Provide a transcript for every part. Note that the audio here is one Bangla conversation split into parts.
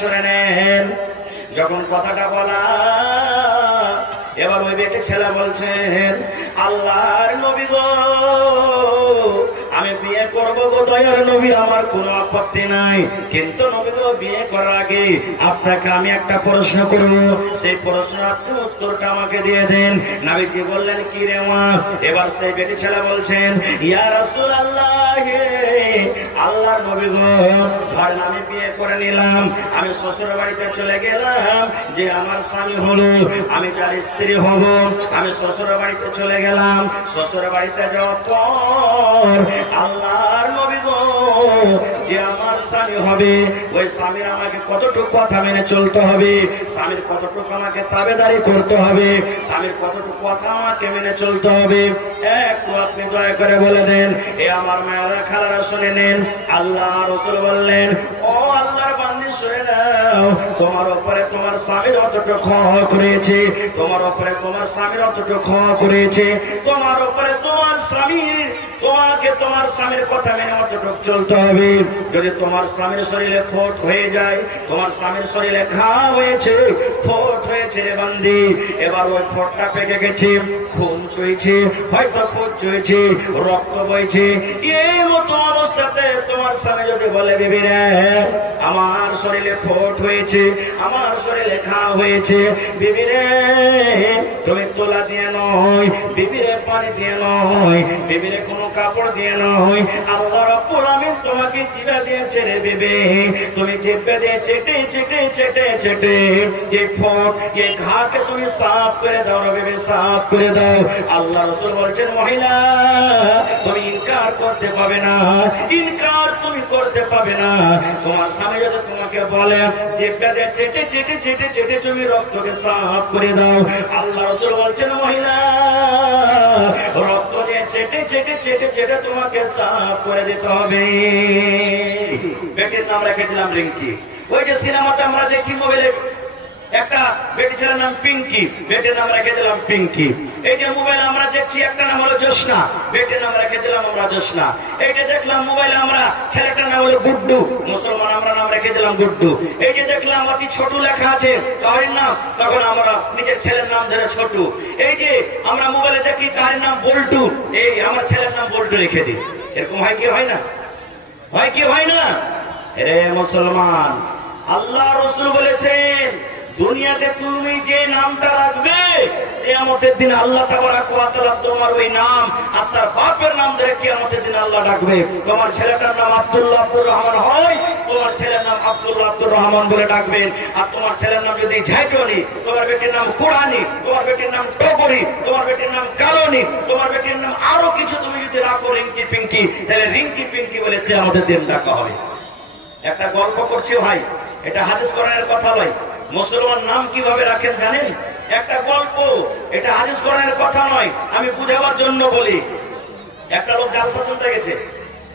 শুনে নেন। যখন কথাটা বলা, এবার ওই বেটে ছেলে বলছেন, আল্লাহর নবী গো, আমি বিয়ে করবো গো দয়ার নবী, আমার কোনো আপত্তি নাই, কিন্তু নবী গো বিয়ে করার আগে আপনাকে আমি একটা প্রশ্ন করব, সেই প্রশ্ন আপনি উত্তরটা আমাকে দিয়ে দেন। নবীজি বললেন, কি রে মা? এবার সেই বেটে ছেলে বলছেন, ইয়া রাসূলুল্লাহ, আল্লাহর নবী গো, ধরেন আমি বিয়ে করে নিলাম, আমি শ্বশুর বাড়িতে চলে গেলাম, যে আমার স্বামী হলো, আমি যার স্ত্রী হব, আমি শ্বশুর বাড়িতে চলে গেলাম। শ্বশুর বাড়িতে যাওয়ার পর আল্লাহর নবী গো, যে আমার স্বামী হবে, ওই স্বামীর আমাকে কতটুকু কথা মেনে চলতে হবে, স্বামীর কতটুকু আমাকে তাবেদারি করতে হবে, স্বামীর কতটুকু কথা আমাকে মেনে চলতে হবে, একটু আপনি দয়া করে বলে দেন। এ আমার মায়েরা খালারা শুনে নেন। আল্লাহ রাসূল বললেন, ও আল্লাহর বান্দী শুনে নাও, তোমার উপরে তোমার স্বামীর অতটুকু হক রয়েছে, তোমার উপরে তোমার স্বামীর অতটুকু হক রয়েছে, তোমার উপরে তোমার স্বামীর, তোমাকে তোমার স্বামীর কথা মেনে অতটুকু চলতে হবে। যদি তোমার স্বামীর শরীরে ফোট হয়ে যায়, তোমার স্বামীর শরীরে ঘা হয়েছে, ফোট হয়েছে রে বান্দি, এবার ওই ফোটটা পেকে গেছে, খুন চুইছে, হয়তো ফোট চুইছে, রক্ত বইছে, এই মতো অবস্থাতে তোমার স্বামী যদি বলে, বিবি রে আমার শরীরে ফোট হয়েছে, আমার শরীরে ঘা হয়েছে, বিবি রে তুমি তোলা দিয়ে নয়, বিবি রে পানি দিয়ে নয়, বিবি রে কোনো কাপড় দিয়ে নয়, আল্লাহ রাব্বুল আমিন তোমাকে চিবা দিয়েছে রে বিবি, তুমি চেপে দিয়ে চেটে চেটে চেটে চেটে এই ফোট, এই ঘাকে তুমি সাফ করে দাও রে বিবি, সাফ করে দাও। আল্লাহ রাসূল বলছেন, মহিলা তুমি ইনকার করতে পাবে না, ইনকার তুমি করতে পাবে না। তোমার স্বামী যদি তোমাকে বলে যে পেটে চেটে চেটে চেটে চেটে তুমি রক্তকে সাফ করে দাও, আল্লাহ রাসূল বলছেন, মহিলা রক্ত দিয়ে চেটে চেটে চেটে চেটে তোমাকে সাফ করে দিতে হবে। বেটির নাম রেখে দিলাম রিঙ্কি। ওই যে সিনেমাতে আমরা দেখি মোবাইলে, একটা বেটি ছেলের নাম পিঙ্কি, বেটির নাম রেখে দিলাম পিঙ্কি। এই যে মোবাইলে আমরা দেখছি, একটা নাম হলো জোসনা, বেটির নাম রেখে দিলাম আমরা জোসনা। এইটা দেখলাম মোবাইলে আমরা, ছেলেটার নাম হলো গুড্ডু, মুসলমান আমরা নাম রেখে দিলাম গুড্ডু। এই যে দেখলাম অতি ছোট লেখা আছে কাহির নাম, তখন আমরা নিজের ছেলের নাম ধরে ছোটু। এই যে আমরা মোবাইলে দেখি কাহির নাম বল্টু, এই আমার ছেলের নাম বল্টু রেখে দিই। এরকম হয় কি হয় না? হয় কি হয় না? রে মুসলমান, আল্লাহ রাসূল বলেছেন, দুনিয়াতে তুমি যে নামটা রাখবে, কিয়ামতের দিন আল্লাহ তাবারক ওয়া তাআলা তোমার ওই নাম আর তার বাপের নাম ধরে কিয়ামতের দিন আল্লাহ ডাকবে। তোমার ছেলেটার নাম আব্দুল্লাহ আব্দুর রহমান হয়, তোমার ছেলের নাম আব্দুল্লাহ আব্দুর রহমান বলে ডাকবেন। আর তোমার ছেলের নাম যদি ঝাইটনি, তোমার বেটির নাম কুরআনি, তোমার বেটির নাম টগরি, তোমার বেটির নাম কালনি, তোমার বেটির নাম আরো কিছু তুমি যদি রাখো রিঙ্কি পিঙ্কি, তাহলে রিঙ্কি পিঙ্কি বলে কিয়ামতের দিন ডাকা হবে। একটা গল্প করছি ভাই, এটা হাদিস কোরআনের কথা নয়। মুসলমান নাম কিভাবে রাখেন জানেন? একটা গল্প, এটা হাদিস কোরআনের কথা নয়, আমি বুঝাবার জন্য বলি। একটা লোক জালসা শুনতে গেছে,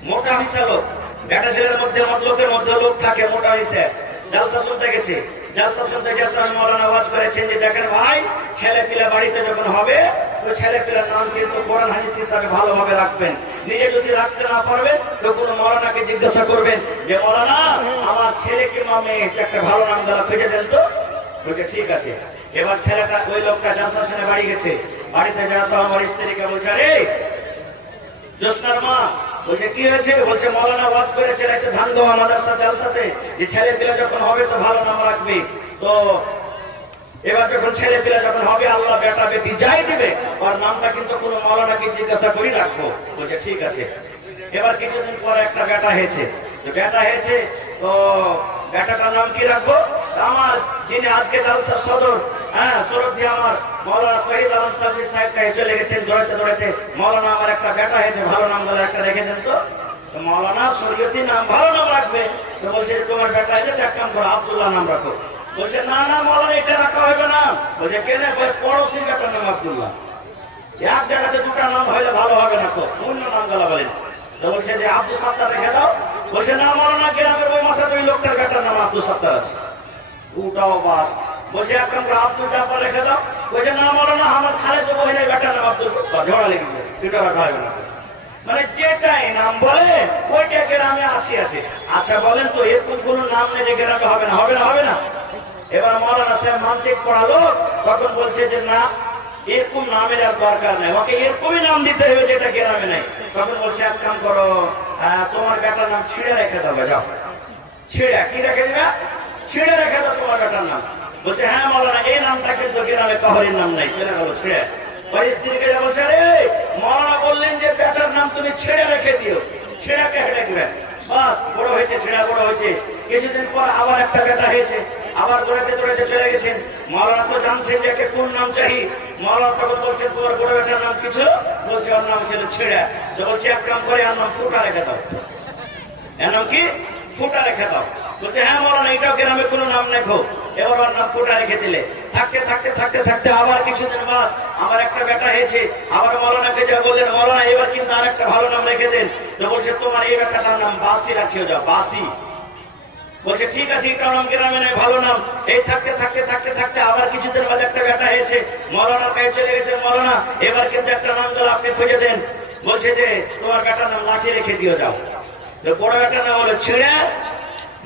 মোটা হিসা লোক, বেটা ছেলের মধ্যে লোকের মধ্যে লোক থাকে মোটা হিসা, জালসা শুনতে গেছে। জালসা শুনতে গেছে, আমি মৌলানা ওয়াজ করেছেন যে দেখেন ভাই, ছেলে পিলা বাড়িতে যখন হবে, তো ছেলে পিলার নাম কিন্তু কোরআন হাদিস হিসাবে ভালোভাবে রাখবেন। নিজে যদি রাখতে না পারবেন, তো কোনো মৌলানাকে জিজ্ঞাসা করবেন যে মৌলানা আমার ছেলেকে নামে একটা ভালো নাম দেওয়া খুঁজে দেন তো। বলছে ঠিক আছে। এবার ছেলেটা, ওই লোকটা জালসা শুনে বাড়ি গেছে, বাড়িতে যাওয়া তো আমার স্ত্রীকে বলছে, আরে জোসনার মা, বলছে কি হয়েছে? বলছে মৌলানা ওয়াজ করেছে একটা ধান দেওয়া মাদ্রাসা জালসাতে, যে ছেলে পিলা যখন হবে তো ভালো নাম রাখবে। তো এবার যখন ছেলে পিলা যখন হবে, আল্লাহ বেটা বেটি যাই দিবে, ওর নামটা কিন্তু কোনো মৌলানাকে জিজ্ঞাসা করি রাখবো। বলছে ঠিক আছে। এবার কিছুদিন পরে একটা বেটা হয়েছে, বেটা হয়েছে, তো বেটাটার নাম কি রাখবো? আমার যিনি আজকে জালসার সদর, সরদি আমার মৌলানা ফরিদ আলম সাহেবকে চলে গেছেন দৌড়াতে দৌড়াতে, মৌলানা আমার একটা বেটা হয়েছে, ভালো নাম বলে একটা রেখে দেন তো। মৌলানা শরীয়তি নাম, ভালো নাম রাখবে। তো বলছে তোমার বেটা হয়েছে, এক কাম করো আব্দুল্লাহ নাম রাখো। বলছে না না মৌলানা এটা রাখা হবে না। বলছে কেন? পড়োশি বেটার নাম আব্দুল্লাহ, এক জায়গাতে দুটা নাম হইলে ভালো হবে না, তো অন্য নাম গলা বলেন। তো বলছে যে আব্দুল সাত্তার রেখে দাও। বলছে না মৌলানা, গ্রামের ওই মাসাতে ওই লোকটার বেটার নাম আব্দুল সাত্তার আছে, ওটাও বাদ। বলছে এক কাম করে আব্দুল জাফর রেখে দাও। বলছে না মৌলানা, আমার খালেদ বহিনের বেটার নাম আব্দুল, ঝগড়া লেগে যাবে, এটা রাখা হবে না। মানে যেটাই নাম বলে ওইটা গ্রামে আছে আছে। আচ্ছা বলেন তো এরকম কোন নাম নেই যে গ্রামে হবে না, হবে না, হবে না? এবার মৌলানা সাহেব মান্তিক পড়ালো, তখন বলছে যে না, এরকম নামের আর দরকার নেই, ওকে এরকমই নাম দিতে হবে যেটা গ্রামে নেই। তখন বলছে এক কাম করো, তোমার বেটার নাম ছিঁড়ে রেখে দেবে, যাও ছিঁড়ে। কি রেখে দেবে? ছিঁড়ে রেখে দাও তোমার বেটার নাম। বলছে হ্যাঁ মৌলানা, এই নামটা কিন্তু গ্রামে কাহরির নাম নাই, ছেড়ে গেল ছিঁড়ে। ওই স্ত্রীকে বলছে রে মৌলানা বললেন যে বেটার নাম তুমি ছেড়ে রেখে দিও, ছেঁড়াকে দেখবেন। বাস বড় হয়েছে, ছেঁড়া বড় হয়েছে। কিছুদিন পর আবার একটা বেটা হয়েছে, আবার দৌড়াতে দৌড়াতে চলে গেছেন। মাওলানা তো জানছেন যে একে কোন নাম চাই। মাওলানা তখন বলছেন তোমার বড় বেটার নাম কি ছিল? বলছে ওর নাম ছিল ছেঁড়া। তো বলছে এক কাম করে আর নাম ফুটা রেখে দাও। এর নাম কি? ফুটা রেখে দাও। বলছে হ্যাঁ মাওলানা, এটাও গ্রামে কোনো নাম লেখো। এবার ওর নাম ফুটা রেখে দিলে। থাকতে থাকতে থাকতে থাকতে আবার কিছুদিন বাদ আমার একটা বেটা হয়েছে। আবার মাওলানাকে যা বললেন মাওলানা এবার কিন্তু আর একটা ভালো নাম রেখে দেন। তো বলছে তোমার এই বেটাটার নাম বাসি রাখিও, যাও বাসি। বলছে ঠিক আছে, এটা নাম গ্রামে নেই, ভালো নাম। এই থাকতে থাকতে থাকতে থাকতে আবার কিছুদিন বাদে একটা বেটা হয়েছে। মাওলানার কাছে চলে গেছে, মাওলানা এবার কিন্তু একটা নাম গেল, আপনি খুঁজে দেন। বলছে যে তোমার বেটার নাম লাঠি রেখে দিও, যাও। তো বড় বেটার নাম হলো ছিঁড়ে,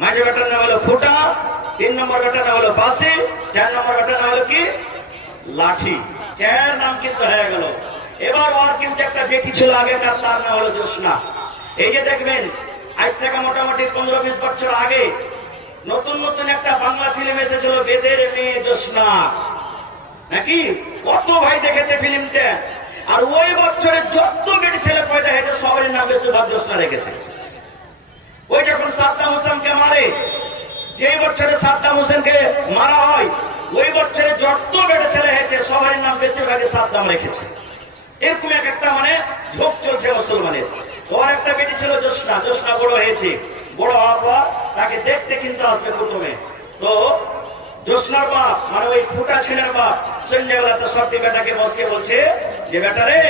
মাঝে বেটার নাম হলো ফুটা, 3 নম্বর বেটার নাম হলো বাসি, 4 নম্বর বেটার নাম হলো কি? লাঠি। 4 নাম কিন্তু হয়ে গেল। এবার ওর কিন্তু একটা বেটি ছিল আগেকার, তার নাম হলো জোসনা। এই যে দেখবেন আজ থেকে মোটামুটি 15-20 বছর আগে নতুন নতুন একটা বাংলা ফিল্ম এসেছিল, বেদের মেয়ে জোসনা, নাকি? কত ভাই দেখেছে ফিল্মটা। আর ওই বছরে যত বেটি ছেলে পয়দা হয়েছে সবার নাম বেশিরভাগ জোসনা রেখেছে। ওই যখন সাদ্দাম হোসেনকে মারে, যে বছরে সাদ্দাম হোসেনকে মারা হয়, ওই বছরে যত বেটা ছেলে হয়েছে সবার নাম বেশিরভাগই সাদ্দাম রেখেছে। এরকম একটা মানে ঝোঁক চলছে মুসলমানের। ওর একটা বেটি ছিল জোসনা। জোসনা বড় হয়েছে, বড় হওয়ার পর তাকে দেখতে কিন্তু আসবে কুটুমে। তো জোসনার বাপ মানে ওই ফুটা ছেলের বাপ সন্ধ্যাবেলাতে সবটি বেটাকে বসিয়ে বলছে যে বেটা রে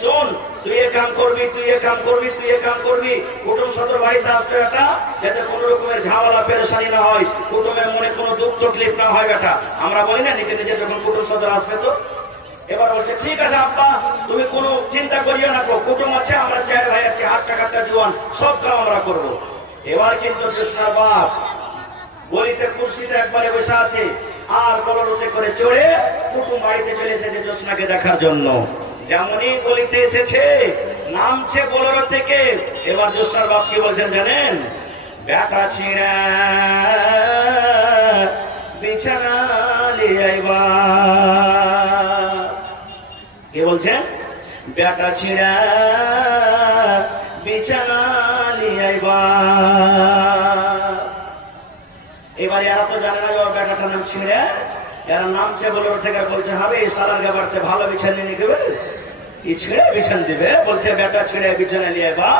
শোন, তুই এ কাম করবি, তুই এ কাম করবি, তুই এ কাম করবি। কুটুম সদর বাড়িতে আসবে বেটা, যাতে কোন রকমের ঝামেলা পেরেশানি না হয়, কুটুমের মনে কোনো দুঃখ তকলিফ না হয় বেটা। আমরা বলি না নিজে নিজে যখন কুটুম সদর আসবে। তো এবার বলছে ঠিক আছে আব্বা, তুমি কোনো চিন্তা করিও না, কুটুম আছে, আমরা 4 ভাই আছি, 8 টাকাটা জোয়ান, সব কাম আমরা করবো। এবার কিন্তু কৃষ্ণার বাপ গলিতে কুর্সিটা একবারে বসে আছে, আর বলরতে করে চড়ে কুটুম বাড়িতে চলে এসেছে জোসনাকে দেখার জন্য। যেমনই গলিতে এসেছে, নামছে বলর থেকে। এবার জোসনার বাপ কি বলছেন জানেন? বেটা ছিঁড়া বিছানা লিয়ে আইবা। কে বলছেন? বেটা ছিঁড়া বিছানা লিয়ে আইবা। এবার এরা তো জানে না ওর বেটাটার নাম ছিঁড়ে। এরা নামছে বলে ওর থেকে বলছে হবে এই সালার গাবারতে ভালো বিছানা নিয়ে দেবে, কি ছিঁড়ে বিছান দিবে? বলছে বেটা ছিঁড়ে বিছানা নিয়ে আইবা,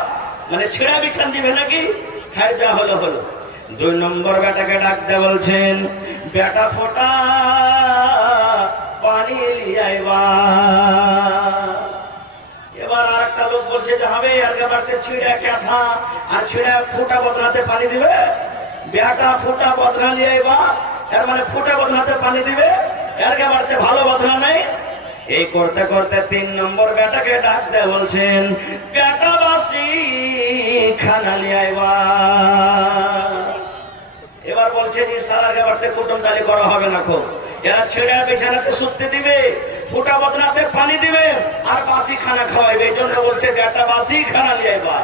মানে ছিঁড়ে বিছান দিবে নাকি? হ্যাঁ যা হলো হলো। 2 নম্বর বেটাকে ডাকতে বলছেন, বেটা ফোটা পানি লিয়ে আইবা। এবার আর একটা লোক বলছে যে হবে আর গাবারতে ছিঁড়ে ক্যাথা আর ছিঁড়ে ফুটা বদনাতে পানি দিবে। বেটা ফুটা বদনা লিয়ে আইবা, এর মানে ফুটা বদনাতে পানি দিবে, এর গাবারতে ভালো বদনা নেই। এই করতে করতে 3 নম্বর বেটাকে ডাকতে বলছেন, বেটা বাসি খানা লিয়ে আইবা। এবার বলছে যে সারা গাবারতে কুটুম তালি করা হবে না, খুব এরা ছেড়ে বিছানাতে শুতে দিবে, ফুটা বদনাতে পানি দিবে, আর বাসি খানা খাওয়াইবে। এই জন্য বলছে বেটা বাসি খানা লিয়ে আইবা।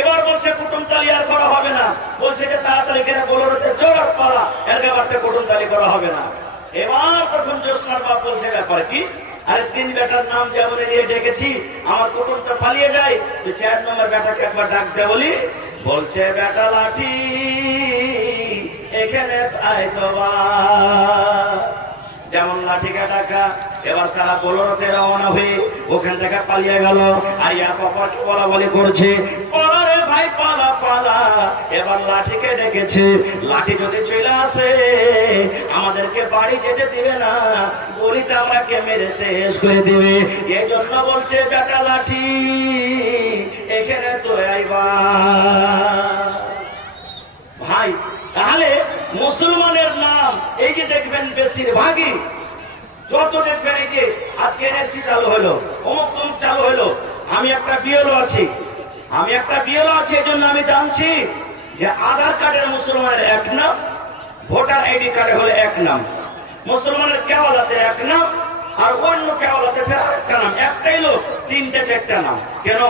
এবার বলছে কুটুম তালি আর করা হবে না, বলছে যে তাড়াতাড়ি করে বলরতে জোর পালা, এর গাবারতে কুটুম তালি করা হবে না। এবার তখন জোসনার বাপ বলছে ব্যাপার কি? আরে 3 বেটার নাম যেমন নিয়ে ডেকেছি, আমার কুটুম তো পালিয়ে যায়, তো 4 নম্বর বেটাকে একবার ডাকতে বলি। বলছে বেটা লাঠি এখানে আয় তো বা। যেমন লাঠিকে ডাকা, এবার তারা বলরতে রওনা হয়ে ওখান থেকে পালিয়ে গেল। আর ইয়া পপাট বলা বলি করছে, পালা রে ভাই পালা পালা। এবার লাঠিকে ডেকেছে, লাঠি যদি চলে আসে আমাদেরকে বাড়ি যেতে দিবে না, গলিতে আমাকে মেরে শেষ করে দিবে। এই জন্য বলছে বেটা লাঠি এখানে তো আইবা। ভাই তাহলে মুসলমানের নাম এই যে দেখবেন বেশিরভাগই যত দেখবেন, এই যে আজকে এনআরসি চালু হলো, অমুক তমুক চালু হলো, আমি একটা বিএলও আছি, এই জন্য আমি জানছি যে আধার কার্ডের মুসলমানের এক নাম, ভোটার আইডি কার্ডে হলে এক নাম, মুসলমানের কেওয়ালাতে এক নাম, আর অন্য কেওয়ালাতে ফের আরেকটা নাম। একটাই লোক, তিনটে চারটা নাম। কেন?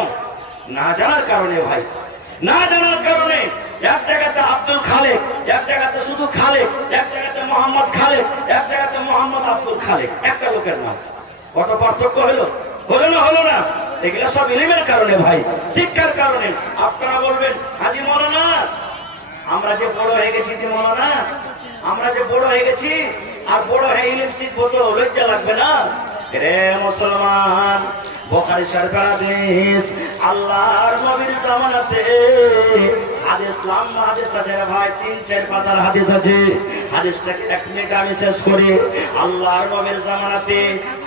না জানার কারণে ভাই, না জানার কারণে। এক জায়গাতে আব্দুল খালেক, এক জায়গাতে শুধু খালেক, এক জায়গাতে মোহাম্মদ খালেক, এক জায়গাতে মোহাম্মদ আব্দুল খালেক, একটা লোকের নাম। কত পার্থক্য হলো? হলো না? হলো না? এগুলো সব ইলমের কারণে ভাই, শিক্ষার কারণে। আপনারা বলবেন হাজি মৌলানা আমরা যে বড় হয়ে গেছি, যে মৌলানা আমরা যে বড় হয়ে গেছি, আর বড় হয়ে ইলম শিখবো তো লজ্জা লাগবে না? রে মুসলমান, বুখারী শরীফের হাদিস, আল্লাহর নবীর জামানাতে হাদিস লম্বা হাদিস আছে ভাই, 3-4 পাতার হাদিস আছে। হাদিসটাকে 1 মিনিট আমি শেষ করি। আল্লাহর নবীর জামানাতে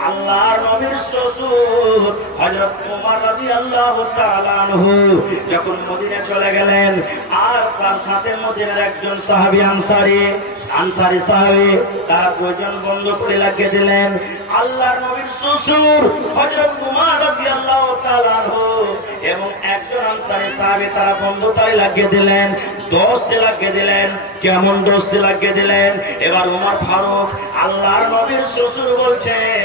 আল্লাহর নবীর শ্বশুর হযরত ওমর রাদিয়াল্লাহু তাআলা আনহু যখন মদিনা চলে গেলেন, আর তার সাথে মদিনার একজন সাহাবী আনসারী সাহাবী, তারা দুইজন বন্ধ করে লাগিয়ে দিলেন। আল্লাহর নবীর শ্বশুর হযরত ওমর রাদিয়াল্লাহু তাআলা আনহু এবং একজন আনসারী সাহাবী তারা বন্ধুতায় লাগিয়ে দিলেন, দোস্তে লাগিয়ে দিলেন। কেমন দোস্তে লাগিয়ে দিলেন? এবার ওমর ফারুক আল্লাহর নবীর শ্বশুর বলছেন,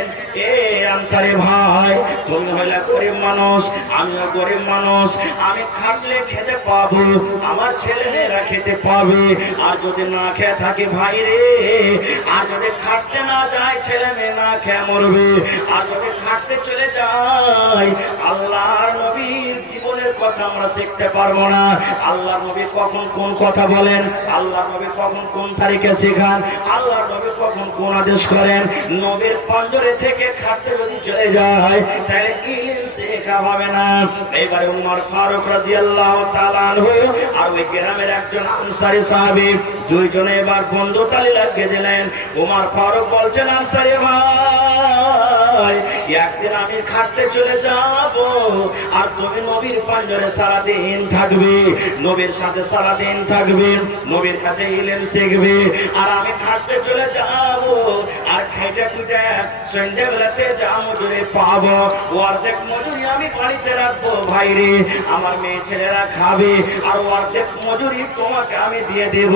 এ আনসারী ভাই, তুমি হইলে গরিব মানুষ, আমিও গরিব মানুষ, আমি খাটলে খেতে পাবো, আমার ছেলেমেয়েরা খেতে পাবে, আর যদি না খেয়ে থাকি ভাই রে, আর যদি খাটতে না যায় ছেলে মেয়ে না খেয়ে মরবে, আর যদি খাটতে চলে যায় আল্লাহর নবীর জীবনের কথা আমরা শিখতে পারবো না। আল্লাহর নবী কখন কোন কথা বলেন, আল্লাহর নবী কখন কোন তারিখে শেখান, আল্লাহর নবী কখন কোন আদেশ করেন, নবীর পঞ্জরে থেকে খাটতে যদি চলে যায় তাহলে ইলম শেখা হবে না। এবারে ওমর ফারুক রাদিয়াল্লাহু তাআলা আনহু আর ওই গ্রামের একজন আনসারী সাহাবী দুইজনে এবার বন্ধুতালি লাগিয়ে দিলেন। ওমর ফারুক বলছেন, আনসারী ভাই, একদিন আমি খাটতে চলে যাব, আর তুমি নবীর পঞ্জরে সারাদিন থাকবে, নবীর সাথে সারাদিন থাকবে, নবীর কাছে ইলম শিখবে, আর আমি খাটতে চলে যাব, আর খাইতে খুঁটে সন্ধ্যাবেলাতে যা মজুরি পাবো অর্ধেক মজুরি আমি বাড়িতে রাখবো ভাই রে, আমার মেয়ে ছেলেরা খাবে, আর অর্ধেক মজুরি তোমাকে আমি দিয়ে দেব,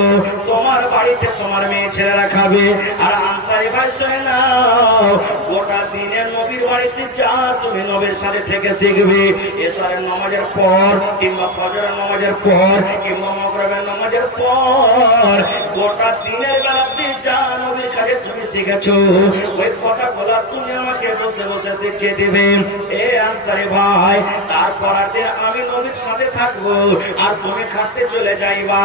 তোমার বাড়িতে তোমার মেয়ে ছেলেরা খাবে। আর আনসারী ভাই শুনে নাও, গোটা দিনের নবীর বাড়িতে যা তুমি নবীর সাথে থেকে শিখবে, এশারের নামাজের পর কিংবা ফজরের নামাজের পর কিংবা মাগরিবের নামাজের পর গোটা দিনের বেলাতে যা নবীর কাছে তুমি শিখেছো, ওই কথাগুলো তুমি আমাকে বসে বসে শিখিয়ে দেবে। এ আনসারী ভাই, তারপর দিন আমি নবীর সাথে থাকবো, আর তুমি খাটতে চলে যাইবা,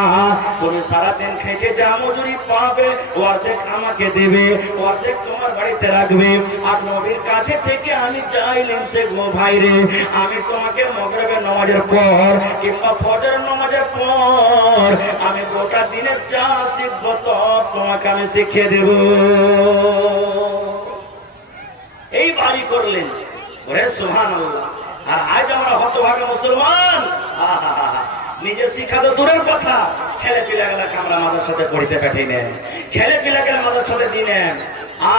তুমি সারাদিন খেটে যা মজুরি পাবে অর্ধেক আমাকে দেবে, অর্ধেক তোমার বাড়িতে রাখবে, আর নবীর কাছে থেকে আমি যা ইলম শিখবো ভাই রে, আমি তোমাকে মাগরিবের নামাজের পর কিংবা ফজরের নামাজের পর আমি গোটা দিনের যা শিখবো তো তোমাকে আমি শিখিয়ে দেব। এই বাড়ি করলেন, ওরে সুবহানাল্লাহ। আর আজ আমরা হতভাগা মুসলমান, নিজে শিক্ষা তো দূরের কথা, ছেলে পিলাগুলাকে আমরা মাদ্রাসাতে পড়িতে পাঠাই নেন, ছেলে পিলাকে মাদ্রাসাতে দিই নেন,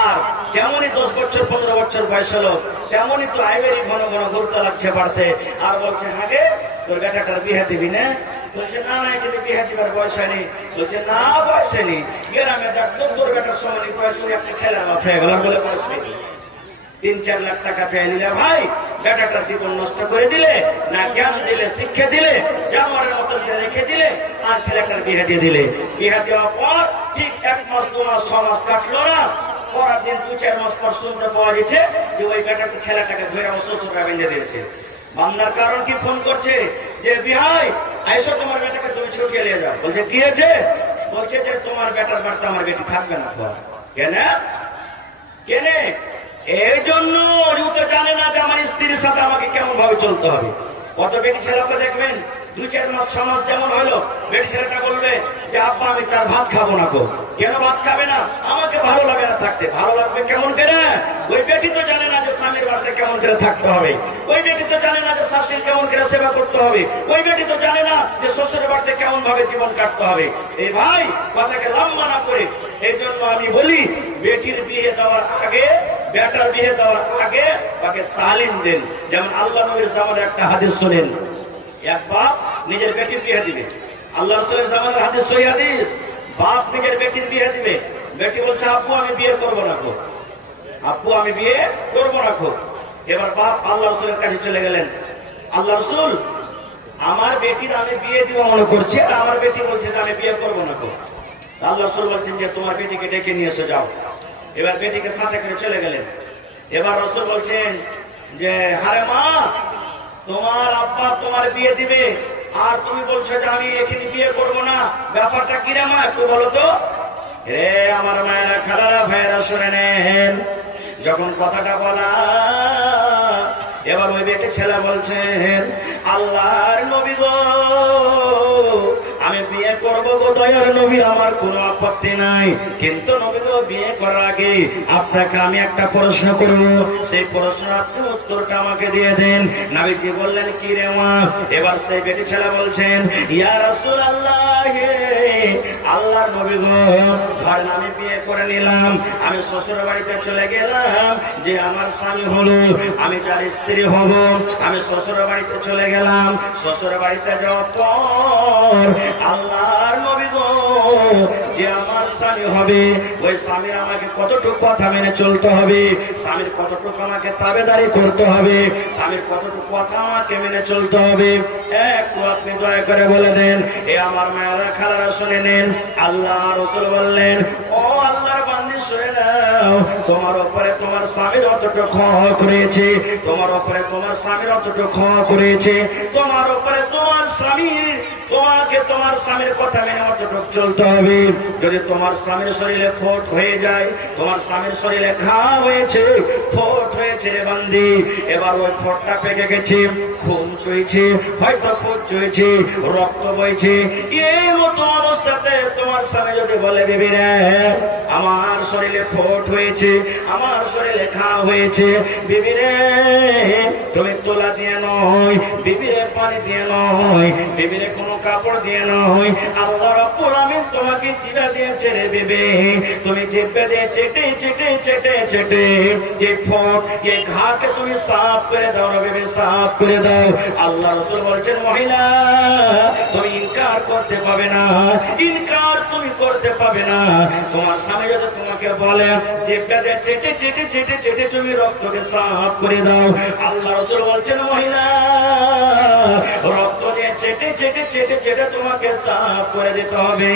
আর যেমনই 10 বছর 15 বছর বয়স হলো তেমনই তো আইবেরি ঘন ঘন গুরুত্ব লাগছে বাড়তে, আর বলছে আগে তোর বেটাটার বিয়ে দিবি না, বলছে না না এখানে বিয়ে দিবার বয়স হয়নি, বলছে না বয়স হয়নি, গ্রামে দেখতো তোর বেটার সময় বয়স একটা ছেলে আমার হয়ে গেল বলে বয়স নেই, 3-4 লাখ টাকা পেয়ে নিলে ভাই বেটাটার জীবন নষ্ট করে দিলে, না জ্ঞান দিলে, শিক্ষা দিলে, জামারের মতন রেখে দিলে, আর ছেলেটার বিয়ে দিয়ে দিলে। বিয়ে দেওয়ার পর ঠিক 1 মাস 2 মাস 6 মাস কাটলো না, পরের দিন 2-4 মাস পর শুনতে পাওয়া গেছে যে ওই বেটাকে ছেলেটাকে ধরে আমার শ্বশুররা বেঁধে দিয়েছে। বান্দার কারণ কি ফোন করছে যে বিহাই আইসো তোমার বেটাকে তুমি ছুটিয়ে নিয়ে যাও, বলছে কি হয়েছে, বলছে যে তোমার বেটার বাড়িতে আমার বেটি থাকবে না। কেন কেন? এই জন্য তো জানে না যে আমার স্ত্রীর সাথে আমাকে কেমন ভাবে চলতে হবে। কত বেটি ছেলেকে দেখবেন 2-4 মাস 6 মাস যেমন হলো, বেটি ছেলেটা বলবে যে আব্বা আমি তার ভাত খাবো না। গো কেন ভাত খাবে না? আমাকে ভালো লাগে না থাকতে। ভালো লাগবে কেমন করে? ওই বেটি তো জানে না যে স্বামীর বাড়িতে কেমন করে থাকতে হবে, ওই বেটি তো জানে না যে শাশুড়ির কেমন করে সেবা করতে হবে, ওই বেটি তো জানে না যে শ্বশুরের বাড়িতে কেমন ভাবে জীবন কাটতে হবে। এই ভাই কথাকে লম্বা না করে এই জন্য আমি বলি বেটির বিয়ে দেওয়ার আগে বেটার বিয়ে দেওয়ার আগে তাকে তালিম দেন। যেমন আল্লাহ নবীর জামানার একটা হাদিস শুনেন, এক বাপ নিজের বেটির বিয়ে দিবে। আল্লাহ রাসূলের জামানার হাদিস, সহিহ হাদিস। বাপ নিজের বেটির বিয়ে দিবে, বেটি বলছে আব্বু আমি বিয়ে করবো না গো, আব্বু আমি বিয়ে করবো না গো। এবার বাপ আল্লাহ রাসূলের কাছে চলে গেলেন, আল্লাহ রাসূল আমার বেটির আমি বিয়ে দিব মনে করছি, আর আমার বেটি বলছে যে আমি বিয়ে করবো না গো। আল্লাহ রাসূল বলছেন যে তোমার বেটিকে ডেকে নিয়ে এসে যাও। এবার বেটিকে সাথে করে চলে গেলেন। এবার রাসূল বলছেন যে আরে মা, তোমার আব্বা তোমার বিয়ে দিবে আর তুমি বলছো যে আমি এখানে বিয়ে করবো না, ব্যাপারটা কি রে মা একটু বলো তো। রে আমার মায়েরা, খালারা, ভাইয়েরা শুনে নেন। যখন কথাটা বলা, এবার ওই বেটি ছেলে বলছেন আল্লাহর নবী গো আমি বিয়ে করবো গো দয়ার নবী, আমার কোনো আপত্তি নাই, কিন্তু নবী গো বিয়ে করার আগে আপনাকে আমি একটা প্রশ্ন করব, সেই প্রশ্ন আপনি উত্তরটা আমাকে দিয়ে দেন। নবীজি বললেন কি রে মা? এবার সেই বেটি ছেলে বলছেন ইয়া রাসূলুল্লাহ, আল্লাহর নবী গো ধরেন আমি বিয়ে করে নিলাম, আমি শ্বশুর বাড়িতে চলে গেলাম, যে আমার স্বামী হলো, আমি যার স্ত্রী হব, আমি শ্বশুর বাড়িতে চলে গেলাম। শ্বশুর বাড়িতে যাওয়ার পর আল্লাহর নবী গো যে আমার স্বামী হবে, ওই স্বামীর আমাকে কতটুকু কথা মেনে চলতে হবে, স্বামীর কতটুকু আমাকে তাবেদারি করতে হবে, স্বামীর কতটুকু কথা আমাকে মেনে চলতে হবে, একটু আপনি দয়া করে বলে দেন। এ আমার মায়েরা, খালারা শুনে নেন। আল্লাহ রাসূল বললেন ও আল্লাহর বান্দী শুনে নাও, তোমার উপরে তোমার স্বামীর অতটুকু হক রয়েছে, তোমার উপরে তোমার স্বামীর অতটুকু হক রয়েছে, তোমার উপরে তোমার স্বামীর, তোমাকে তোমার স্বামীর কথা মেনে অতটুকু চলতে হবে। যদি তোমার স্বামীর শরীরে ফোট হয়ে যায়, তোমার স্বামীর শরীরে ঘা হয়েছে, ফোট হয়েছে রে বান্দি, এবার ওই ফোটটা পেকে গেছে, খুন চুইছে, হয়তো ফোট চুইছে, রক্ত বইছে, এই মতো অবস্থাতে তোমার স্বামী যদি বলে বিবি রে আমার শরীরে ফোট হয়েছে, আমার শরীরে ঘা হয়েছে, বিবি রে তুমি তোলা দিয়ে নয়, বিবি রে পানি দিয়ে নয়, বিবি রে কোনো কাপড় দিয়ে নয়, আল্লাহ রাব্বুল আমিন তোমাকে চিরা দিয়েছে রে বিবি, তুমি জিভে দিয়ে চেটে চেটে চেটে চেটে এই ফোট, এই ঘাকে তুমি সাফ করে দাও রে বিবি, সাফ করে দাও। আল্লাহ রাসূল বলছেন মহিলা তুমি ইনকার করতে পাবে না, ইনকার তুমি করতে পাবে না। তোমার স্বামী যদি তোমাকে বলে জিভে দিয়ে চেটে চেটে চেটে চেটে তুমি রক্তকে সাফ করে দাও, আল্লাহ রাসূল বলছেন মহিলা রক্ত দিয়ে চেটে চেটে চেটে চেটে তোমাকে সাফ করে দিতে হবে।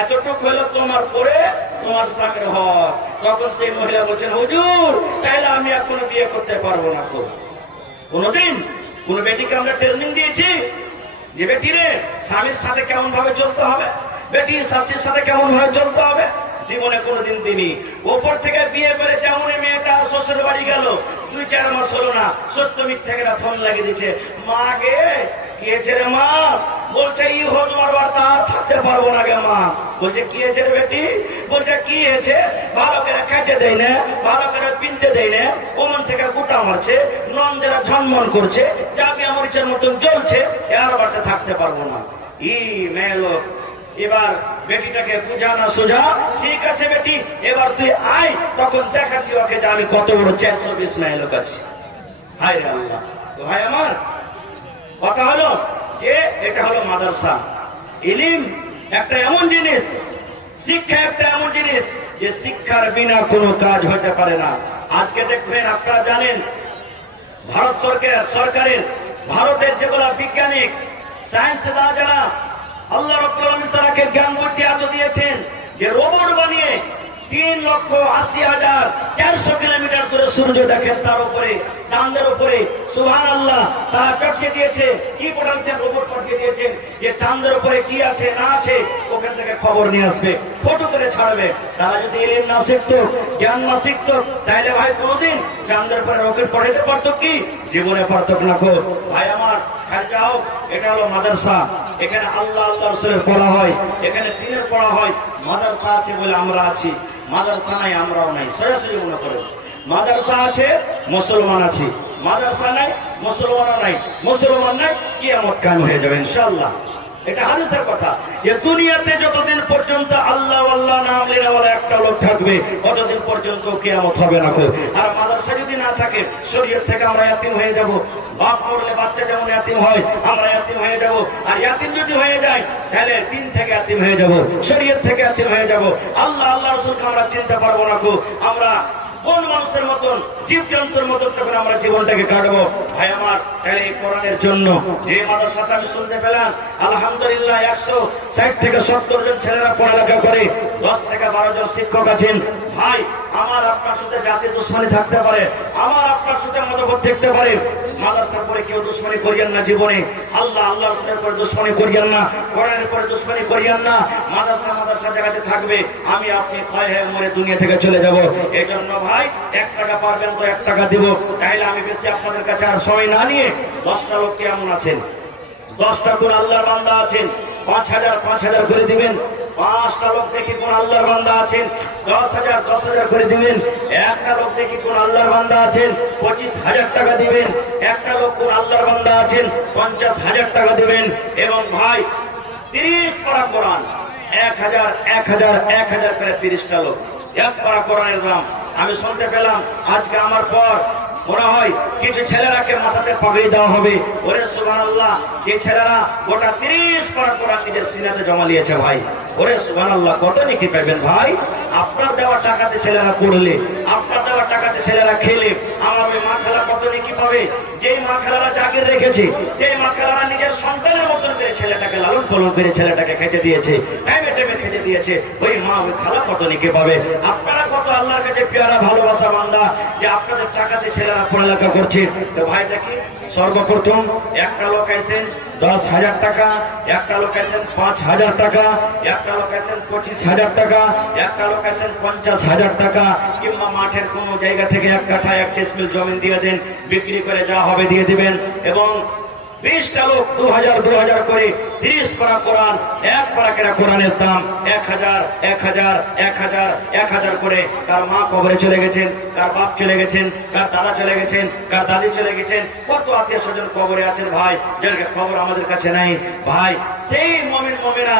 এতটুকু হলো তোমার পরে তোমার স্বামীর হক। তখন সেই মহিলা বলছেন হুজুর তাহলে আমি এখনো বিয়ে করতে পারবো না। তো কোনদিন কোন বেটিকে আমরা ট্রেনিং দিয়েছি যে বেটি রে স্বামীর সাথে কেমন ভাবে চলতে হবে, বেটির শাশুড়ির সাথে কেমন ভাবে চলতে হবে? জীবনে কোনোদিন তিনি ওপর থেকে বিয়ে করে যেমন মেয়েটা শ্বশুর বাড়ি গেল, 2-4 মাস হলো না, সত্য মিথ্যা করে ফোন লাগিয়ে দিচ্ছে, মা গে কি হয়েছে রে মা? বলছে ই হো তোমার বার্তা আর থাকতে পারবো না গে মা। বলছে কি হয়েছে রে বেটি? বলছে কি হয়েছে, ভালো করে খাইতে দেয় না, ভালো করে পিনতে দেয় না, ওমন থেকে গুটা মারছে, নন্দেরা ঝনমন করছে, চাবি আমরিচের মতন জ্বলছে, আর বাড়িতে থাকতে পারবো না। ই মেয়ে লোক এবার বেটিটাকে বুঝানো সোজা, ঠিক আছে বেটি এবার তুই আয়, তখন দেখাচ্ছি ওকে যে আমি কত বড় 420 মেয়ে লোক আছি। হায় রে আল্লাহ। তো ভাই আমার কথা হলো যে এটা হলো মাদ্রাসা। ইলম একটা এমন জিনিস, শিক্ষা একটা এমন জিনিস যে শিক্ষার বিনা কোনো কাজ হতে পারে না। আজকে দেখবেন আপনারা জানেন ভারত সরকারের ভারতের যেগুলা বিজ্ঞানিক সায়েন্স যারা আল্লাহ রাব্বুল আলামিন তারাকে জ্ঞান বুদ্ধি এত দিয়েছেন যে রোবট বানিয়ে 3,80,400 কিলোমিটার দূরে সূর্য দেখেন, তার উপরে চাঁদের উপরে সুবহানাল্লাহ তারা পাঠিয়ে দিয়েছে। কি পাঠাচ্ছেন? রোবট পাঠিয়ে দিয়েছেন যে চাঁদের উপরে কি আছে না আছে ওখান থেকে খবর নিয়ে আসবে, ফটো করে ছাড়বে। তারা যদি ইলম না শিখতো, জ্ঞান না শিখতো, তাহলে ভাই কোনদিন চাঁদের উপরে রকেট পাঠাতে পারতো কি? জীবনে পারতো না। ভাই আমার খাজা হোক, এটা হলো মাদ্রাসা। এখানে আল্লাহ আল্লাহ রাসূলের পড়া হয়, এখানে দ্বীনের পড়া হয়। মাদ্রাসা আছে বলে আমরা আছি, মাদ্রাসা নাই আমরাও নাই। সরাসরি মনে করেন মাদ্রাসা আছে মুসলমান আছে, মাদ্রাসা নাই মুসলমানও নাই, মুসলমান নাই কিয়ামত কায়েম হয়ে যাবে ইনশাআল্লাহ। এটা হাদিসের কথা যে দুনিয়াতে যতদিন পর্যন্ত আল্লাহ আল্লাহ নাম লেনাওয়ালা একটা লোক থাকবে ততদিন পর্যন্ত কিয়ামত হবে না। আর মাদ্রাসা যদি না থাকে শরীয়ত থেকে আমরা ইয়াতিম হয়ে যাব। বাপ মরলে বাচ্চা যেমন ইয়াতিম হয় আমরা ইয়াতিম হয়ে যাব। আর ইয়াতিম যদি হয়ে যায় তাহলে দিন থেকে ইয়াতিম হয়ে যাব, শরীয়ত থেকে ইয়াতিম হয়ে যাব। আল্লাহ আল্লাহ রাসূলকে আমরা চিনতে পারবো না। আমরা কোন মানুষের মতন জীবজন্তুর মতন তখন আমরা জীবনটাকে কাটবো। ভাই আমার, তাহলে এই কোরআনের জন্য যে মাদ্রাসাটা আমি শুনতে পেলাম আলহামদুলিল্লাহ 160 থেকে 70 জন ছেলেরা পড়ালেখা করে, 10 থেকে 12 জন শিক্ষক আছেন। ভাই আমার আপনার সাথে জাতি দুশ্মনী থাকতে পারে, আমার আপনার সাথে মতভেদ থাকতে পারে, মাদ্রাসার পরে কেউ দুশ্মনী করিয়েন না। জীবনে আল্লাহ আল্লাহ রাসূলের পরে দুশ্মনী করিয়েন না, কোরআনের পরে দুশ্মনী করিয়েন না। মাদ্রাসা জায়গাতে থাকবে, আমি আপনি ক্ষয় হয়ে মরে দুনিয়া থেকে চলে যাব। এই জন্য ভাই 1 টাকা পারবেন তো 1 টাকা দিব। তাইলে আমি বেশি আপনাদের কাছে আর সময় না নিয়ে 10টা লোক কেমন আছেন, 10টা কোন আল্লাহর বান্দা আছেন 5000 করে দিবেন। 5টা লোক দেখি কোন আল্লাহর বান্দা আছেন 10,000 করে দিবেন। একটা লোক দেখি কোন আল্লাহর বান্দা আছেন 25,000 টাকা দিবেন। একটা লোক কোন আল্লাহর বান্দা আছেন 50,000 টাকা দিবেন। এবং ভাই 30 পারা কোরআন 1,000 করে 30টা লোক 1 পারা কোরআনের দাম। আমি শুনতে পেলাম আজকে আমার পর মনে হয় কিছু ছেলেরাকে মাথাতে পাগড়ি দেওয়া হবে। ওরে সুবহানাল্লাহ, যে ছেলেরা গোটা 30 পারা কোরআন নিজের সিনাতে জমা নিয়েছে ভাই, ওরে সুবহানাল্লাহ, কত নেকি পাবেন ভাই? আপনার দেওয়া টাকাতে ছেলেরা পড়লে, আপনার দেওয়া টাকাতে ছেলেরা খেলে, আমার ওই মা খালা কত নেকি পাবে? যেই মা খালারা জাগির রেখেছে, যেই মা খালারা নিজের সন্তানের মতন করে ছেলেটাকে লালন পালন করে ছেলেটাকে খেতে দিয়েছে, টাইমে টাইমে খেতে দিয়েছে, ওই মা ওই খালা কত নেকি পাবে? আপনারা কত আল্লাহর কাছে পেয়ারা ভালোবাসা বান্দা যে আপনাদের টাকাতে ছেলেরা পড়ালেখা করছে। তো ভাই দেখি, সর্বপ্রথম একটা লোক আছেন 10,000 টাকা, একটা লোক আছেন 5,000 টাকা, একটা লোক আছেন 25,000 টাকা, একটা লোক আছেন 50,000 টাকা। কিংবা মাঠের কোনো জায়গা থেকে 1 কাঠা 1 ডিসমিল জমি দিয়ে দেন, বিক্রি করে যা হবে দিয়ে দিবেন। এবং 20টা লোক 2,000 করে 30 পারা কোরআন, 1 পারা কেরা কোরআনের দাম 1,000 করে। তার মা কবরে চলে গেছেন, তার বাপ চলে গেছেন, তার দাদা চলে গেছেন, তার দাদি চলে গেছেন, কত আত্মীয় স্বজন কবরে আছেন ভাই, যার খবর আমাদের কাছে নাই। ভাই সেই মুমিন মুমিনা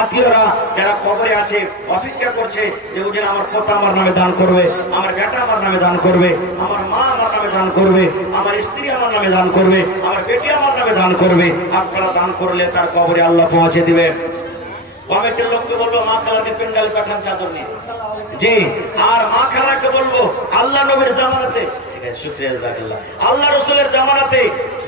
আত্মীয়রা যারা কবরে আছে অপেক্ষা করছে যে ওজন আমার পোতা আমার নামে দান করবে, আমার বেটা আমার নামে দান করবে, আমার মা আমার নামে দান করবে, আমার স্ত্রী আমার নামে দান করবে, আমার বেটি আমার নামে দান করবে। আপনারা দান করলে তার কবরে আল্লাহ পৌঁছে দিবে। কমিটির লোককে বলবো মা খালাকে পেন্ডাল পাঠান চাদর নিয়ে, জি। আর মা খালাকে বলবো আল্লাহ নবীর জামানাতে, শুকরিয়া জাযাকাল্লাহ, আল্লাহ রাসূলের জামানাতে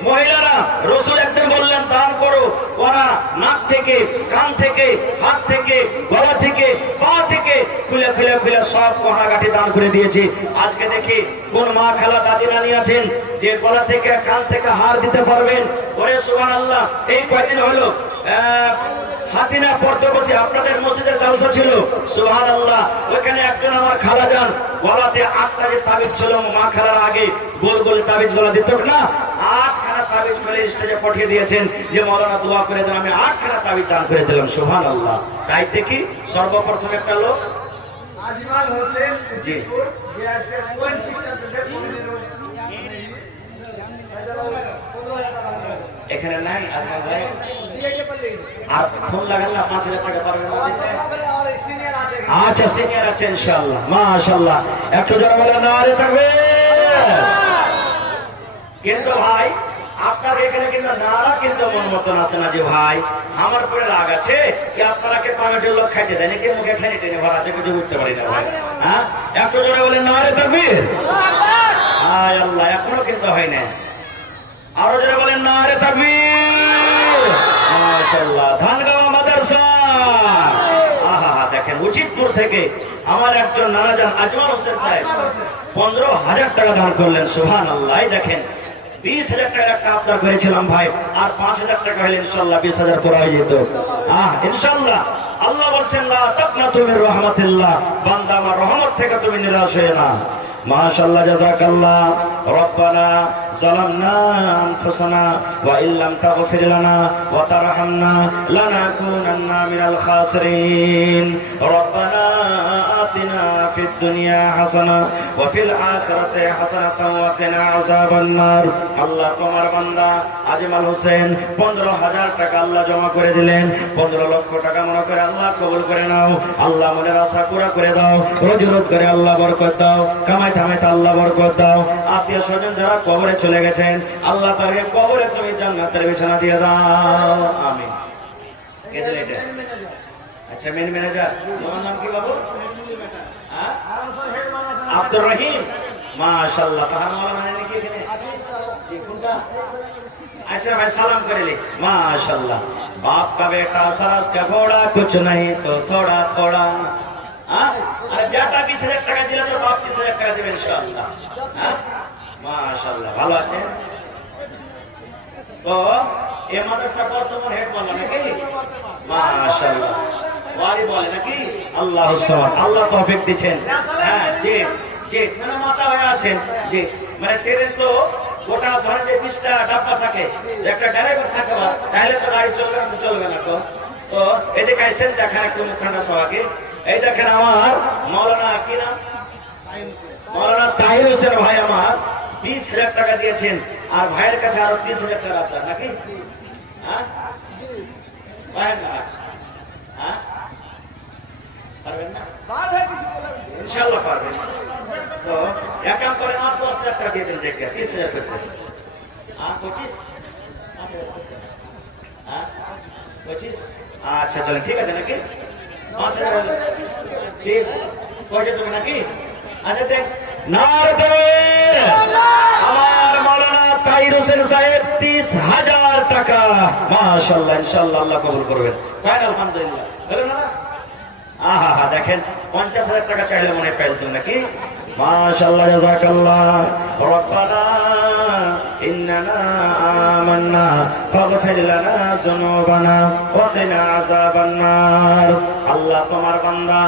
মহিলারা রাসূল একদিন বললেন দান করো, ওরা নাক থেকে, কান থেকে, হাত থেকে, গলা থেকে, পা থেকে খুলে খুলে খুলে সব গহনাগাটি দান করে দিয়েছে। আজকে দেখি কোন মা খালা দাদি নানি আছেন যে গলা থেকে কান থেকে হার দিতে পারবেন? ওরে সুবহানাল্লাহ, এই কয়দিন হলো হাতিনা পড়তে বসে আপনাদের মসজিদের জালসা ছিল, সুবহানাল্লাহ, ওখানে একজন আমার খালা যান গলাতে 8টা যে তাবিজ ছিল, মা খালার আগে গোল গোল তাবিজ গলা দিত না, 8খানা তাবিজ ফেলে স্টেজে পাঠিয়ে দিয়েছেন যে মাওলানা দোয়া করে দেন, আমি 8খানা তাবিজ দান করে দিলাম, সুবহানাল্লাহ। তাই দেখি সর্বপ্রথম একটা লোক আজিমাল হোসেন, জি, এখানে নাই আর ফোন লাগান না, 5,000 টাকা পারবেন। আচ্ছা, সিনিয়র আছে ইনশাআল্লাহ, মাশাআল্লাহ, একটু জোরে বলেন নারে তাকবীর। কিন্তু ভাই আপনার এখানে কিন্তু নারা কিন্তু মন মতন আছে না যে ভাই আমার পরে রাগ আছে কি আপনারা কে কমিটির লোক খাইতে দেন কি মুখে খানি টেনে ভরা আছে কিছু বুঝতে পারি না ভাই। হ্যাঁ, একটু জোরে বলেন নারে তাকবীর। হায় আল্লাহ, এখনো কিন্তু হয় না, আরো জোরে বলেন নারে তাকবীর। মাশাআল্লাহ, ধানগাঁও মাদ্রাসা। আহা, দেখেন উচিতপুর থেকে আমার একজন নানাজান আজমাল হোসেন সাহেব 15,000 টাকা দান করলেন, সুবহানাল্লাহ। দেখেন 20,000 টাকা একটা আবদার করেছিলাম ভাই, আর 5,000 টাকা হলে ইনশাআল্লাহ 20,000 করা হয়ে যেত। ইনশাআল্লাহ আল্লাহ বলছেন লা তাকনাতু মির রাহমাতিল্লাহ, বান্দা আমার রহমত থেকে তুমি নিরাশ হয়ে না। মাশাআল্লাহ, জাযাকাল্লাহ। রব্বানা যালামনা আনফুসানা ওয়া ইল্লাম তাগফির লানা ওয়া তারহামনা লানাকুনান্না মিনাল খাসিরিন। রব্বানা আতিনা ফিদ দুনিয়া হাসানা ওয়া ফিল আখিরাতি হাসানাতাও ওয়া কিনা আযাবান নার। আল্লাহ তোমার বান্দা আজমাল হোসেন 15,000 টাকা আল্লাহ জমা করে দিলেন। 15 লক্ষ টাকা মনে করে আল্লাহ কবুল করে নাও। আল্লাহ মনের আশা পুরা করে দাও। রোজি রোজ করে আল্লাহ বরকত দাও। কামাই থামাইতে আল্লাহ বরকত দাও। আত্মীয় স্বজন যারা কবরে চলে গেছেন আল্লাহ তাকে কবরে তুমি জান্নাতের বিছানা দিয়ে দাও। আমিন। কে দিলে এটা? আচ্ছা, মেন ম্যানেজার। তোমার নাম কি বাবু? হ্যাঁ, আব্দুর রহিম। মাশাআল্লাহ। তাহার মাওলানা মানে কি এখানে? জি, কোনটা? अच्छा भाई सलाम करे ले। माशाल्लाह। बाप का बेटा सरस का घोड़ा कुछ नहीं तो थोड़ा थोड़ा। अरे बेटा 20,000 টাকা দিলে তো বাপ 30,000 টাকা দিবে ইনশাআল্লাহ। মাশাআল্লাহ, ভালো আছেন তো? এই মাদ্রাসার বর্তমান হেড মাওলানা নাকি? মাশাআল্লাহ। ওয়ালি বলে নাকি? আল্লাহু সামাদ। আল্লাহ তৌফিক দিবেন। হ্যাঁ জি জি, মানে মাথা হয়ে আছেন জি। মানে ট্রেন তো গোটা ধরে যে 20টা ডাব্বা থাকে, একটা ড্রাইভার থাকে না, তাহলে তো গাড়ি চলবে না, চলবে না। তো এদিকে আইছেন, দেখেন একটু মুখ ঠান্ডা সবাইকে। এই দেখেন আমার মাওলানা কি নাম? মাওলানা তাহির হোসেন ভাই আমার 20,000 টাকা দিয়েছেন। আর ভাইয়ের কাছে আরো 30,000 টাকা আপনার নাকি? হ্যাঁ পারেন না? হ্যাঁ পারবেন না? ইনশাআল্লাহ পারবেন। তো এক কাম করেন, আর 10,000 টাকা দিয়ে দেন, দেখে 30,000 করতে। 25? হ্যাঁ 25? আচ্ছা চলেন, ঠিক আছে নাকি? 5,000 কয়টা দেবো নাকি? আচ্ছা দেখ। আমার মাওলানা তাহির হোসেন সাহেব 30,000 টাকা। মাশাআল্লাহ, ইনশাআল্লাহ আল্লাহ কবুল করবেন। আলহামদুলিল্লাহ। হলো না? আহা হা, দেখেন 50,000 টাকা চাইলে মনে পাইতেন নাকি? মাশাআল্লাহ, জাযাকাল্লাহ। রব্বানা ইন্নানা আমান্না ফাগফির লানা যুনুবানা ওয়া কিনা আযাবান নার। আল্লাহ তোমার বান্দা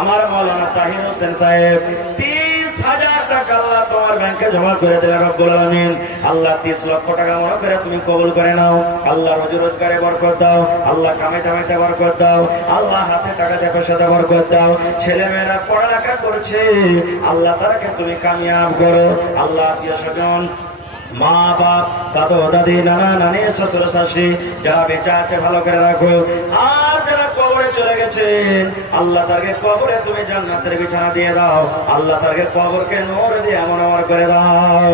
আমার মাওলানা তাহির হোসেন সাহেব 30,000 টাকা আল্লাহ তোমার ব্যাংকে জমা করে দিলেন রব্বুল আলামিন। আল্লাহ 30 লক্ষ টাকা মনে করে তুমি কবুল করে নাও। আল্লাহ রোজি রোজগারে বরকত দাও। আল্লাহ কামাই কামাইতে বরকত দাও। আল্লাহ হাতে টাকাতে পয়সাতে বরকত দাও। ছেলেমেয়েরা পড়ালেখা করছে, আল্লাহ তারাকে তুমি কামিয়াব করো। আল্লাহ আত্মীয় স্বজন, মা বাপ, দাদু দাদি, নানা নানি, শ্বশুর শাশুড়ি যারা বেঁচে আছে ভালো করে রাখো। আর যারা কবরে চলে গেছেন আল্লাহ তাকে কবরে তুমি জান্নাতের বিছানা দিয়ে দাও। আল্লাহ তাকে কবরকে নূর দিয়ে এমন আমার করে দাও।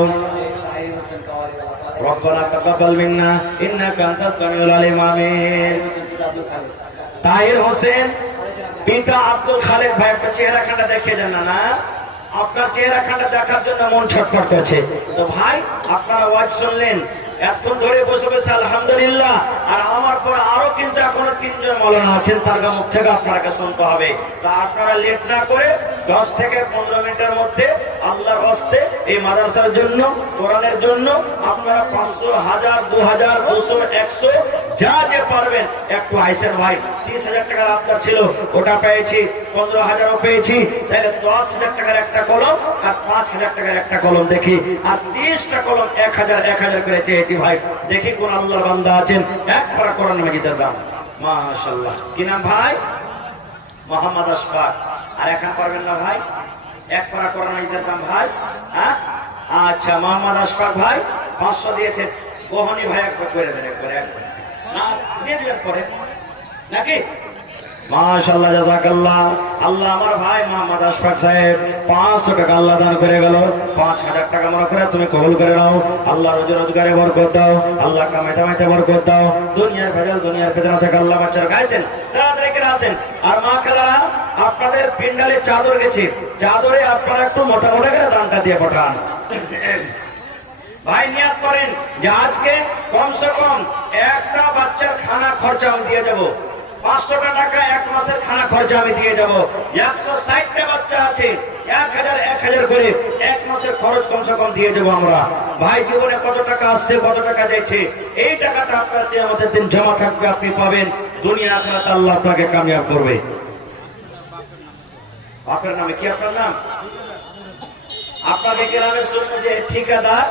রব্বানা তাকাব্বাল মিন্না ইন্নাকা আনতাস সামিউল আলিম। আমিন। তাহির হোসেন পিতা আব্দুল খালেক ভাই, একটা চেহারাখানা দেখিয়ে যান না। আপনার চেহারাখানা দেখার জন্য মন ছটফট করছে। তো ভাই আপনারা ওয়াজ শুনলেন, এতক্ষণ ধরে বসে বসে আলহামদুলিল্লাহ। আর আমার পর আরো কিন্তু এখনো 3 জন মাওলানা আছেন, তার মুখ থেকে আপনাকে শুনতে হবে। তা আপনারা লেট না করে 10 থেকে 15 মিনিটের মধ্যে আল্লাহর হস্তে এই মাদ্রাসার জন্য, কোরআনের জন্য আপনারা 500, 1000, 2000, 200, 100 যা যে পারবেন একটু আইসেন ভাই। 30,000 টাকার আপনার ছিল, ওটা পেয়েছি। 15,000ও পেয়েছি। তাহলে 10,000 টাকার একটা কলম আর 5,000 টাকার একটা কলম দেখি। আর 30টা কলম 1,000 1,000 করে চেয়েছি ভাই। দেখি কোন আল্লাহর বান্দা আছেন এক পারা কোরআন মাজিদের দাম। মাশাআল্লাহ। কি নাম ভাই? মোহাম্মদ আশফাক। আর এখন পারবেন না ভাই? এক পারা কোরআন মাজিদের দাম ভাই। হ্যাঁ আচ্ছা, মোহাম্মদ আশফাক ভাই 500 দিয়েছেন। গোহনি ভাই একবার করে দেন, একবার না দিয়ে দিবেন পরে নাকি? মাশাআল্লাহ, জাযাকাল্লাহ। আল্লাহ আমার ভাই মোহাম্মদ আশফাক সাহেব 500 টাকা আল্লাহ দান করে গেল। 5,000 টাকা মনে করে তুমি কবুল করে নাও। আল্লাহ রোজি রোজগারে বরকত দাও। আল্লাহ কামাই কামাইতে বরকত দাও। দুনিয়ার ভেজাল, দুনিয়ার ফিতনা থেকে আল্লাহ বাঁচার গাইছেন। তাড়াতাড়ি করে আসেন। আর মা খালারা আপনাদের পিন্ডালে চাদর গেছে, চাদরে আপনারা একটু মোটা মোটা করে দানটা দিয়ে পাঠান। ভাই নিয়াত করেন যে আজকে কমসে কম একটা বাচ্চার খানা খরচা আমি দিয়ে যাব। 500 টাকা এক মাসের খানা খরচা আমি দিয়ে যাব। 160টা বাচ্চা আছে, 1000 1000 করে এক মাসের খরচ কমসে কম দিয়ে যাবো আমরা। ভাই জীবনে কত টাকা আসছে, কত টাকা যাইছে, এই টাকাটা আপনার কিয়ামতের দিন জমা থাকবে, আপনি পাবেন। দুনিয়া আখিরাতে আল্লাহ আপনাকে কামিয়াব করবে। আপনার নামে কি? আপনার নাম? আপনাদের গ্রামে শুনছে যে ঠিকাদার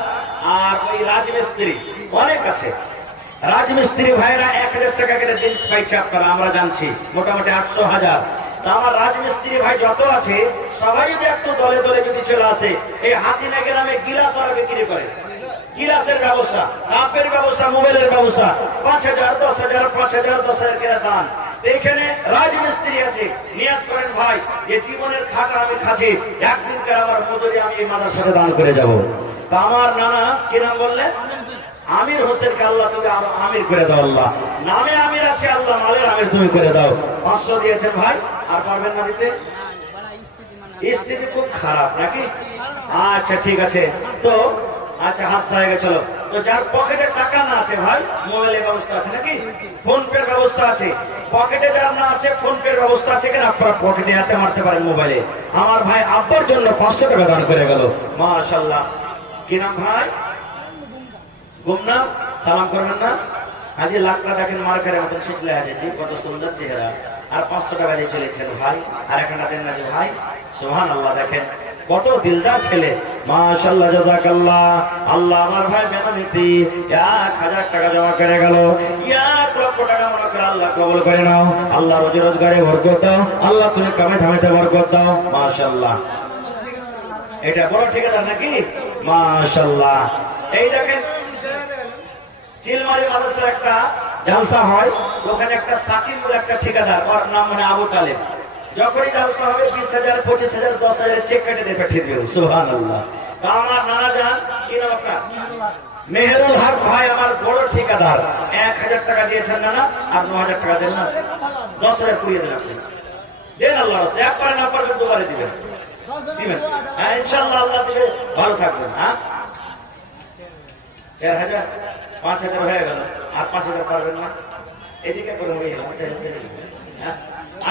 আর ওই রাজমিস্ত্রি অনেক আছে। রাজমিস্ত্রি ভাইরা 1,000 টাকা করে দিন পাইছে আপনারা, আমরা জানছি। মোটামুটি 800, 1000 তা আমার রাজমিস্ত্রি ভাই যত আছে সবাই যদি একটু দলে দলে যদি চলে আসে, এই হাতিনা গ্রামে গিলাস ওরা বিক্রি করে, গিলাসের ব্যবসা, কাপের ব্যবসা, মোবাইলের ব্যবসা, 5,000 10,000 5,000 10,000 করে দান। এখানে রাজমিস্ত্রি আছে, নিয়ত করেন ভাই যে জীবনের খাটা আমি খাচ্ছি, একদিনকার আমার মজুরি আমি এই মাদ্রাসাতে দান করে যাব। তা আমার নানা কি নাম বললেন? আমির হোসেনকে আল্লাহ তুমি আরো আমির করে দাও। আল্লাহ নামে আমির আছে, আল্লাহ মালের আমির তুমি করে দাও। 500 দিয়েছেন ভাই, আর পারবেন না দিতে? স্থিতি খুব খারাপ নাকি? আচ্ছা ঠিক আছে, তো আচ্ছা হাত সাহেবে চলো। তো যার পকেটে টাকা না আছে ভাই, মোবাইলের ব্যবস্থা আছে নাকি? ফোন পের ব্যবস্থা আছে। পকেটে যার না আছে, ফোন পের ব্যবস্থা আছে কিনা? আপনারা পকেটে হাতে মারতে পারেন মোবাইলে। আমার ভাই আব্বার জন্য 500 টাকা দান করে গেল, মাশাআল্লাহ। কি নাম ভাই? গুমনাম। সালাম করবেন না? আজ লাখটা দেখেন মার্কারের মতন শিখলে আছে, কত সুন্দর চেহারা। আর 500 টাকা দিয়ে চলেছেন ভাই, আর এখানে দেন না যে ভাই। সুবহানাল্লাহ, দেখেন কত দিলদার ছেলে, মাশাআল্লাহ, জাযাকাল্লাহ। আল্লাহ আমার ভাই বেতনীতি 1000 টাকা জমা করে গেল, 1 লক্ষ টাকা মনে করে আল্লাহ কবুল করে নাও। আল্লাহ রোজি রোজগারে বরকত দাও, আল্লাহ তুমি কামে ধামেতে বরকত দাও, মাশাআল্লাহ। এটা বড় ঠিকাদার নাকি? মাশাআল্লাহ। এই দেখেন চিলমারি মাদ্রাসার একটা জালসা হয়, ওখানে একটা সাকিব বলে একটা ঠিকাদার, ওর নাম মানে আবু তালেব। যখনই জালসা হবে 20,000 25,000 10,000 চেক কেটে দিয়ে পাঠিয়ে দেবে, সুবহানাল্লাহ। তা আমার নানা যান, কি নাম আপনার? মেহেরুল হক ভাই আমার বড় ঠিকাদার, 1,000 টাকা দিয়েছেন নানা, আর 9,000 টাকা দেন না, 10,000 পুড়িয়ে দেন আপনি। দেন আল্লাহ রাস্তায়, একবারে না পারবেন দুবারে দিবেন, দিবেন। হ্যাঁ ইনশাআল্লাহ আল্লাহ দিবে, ভালো থাকবেন। হ্যাঁ 4,000 5,000 হয়ে গেল, আর 5,000 পারবেন না, এদিকে করে হয়ে গেল।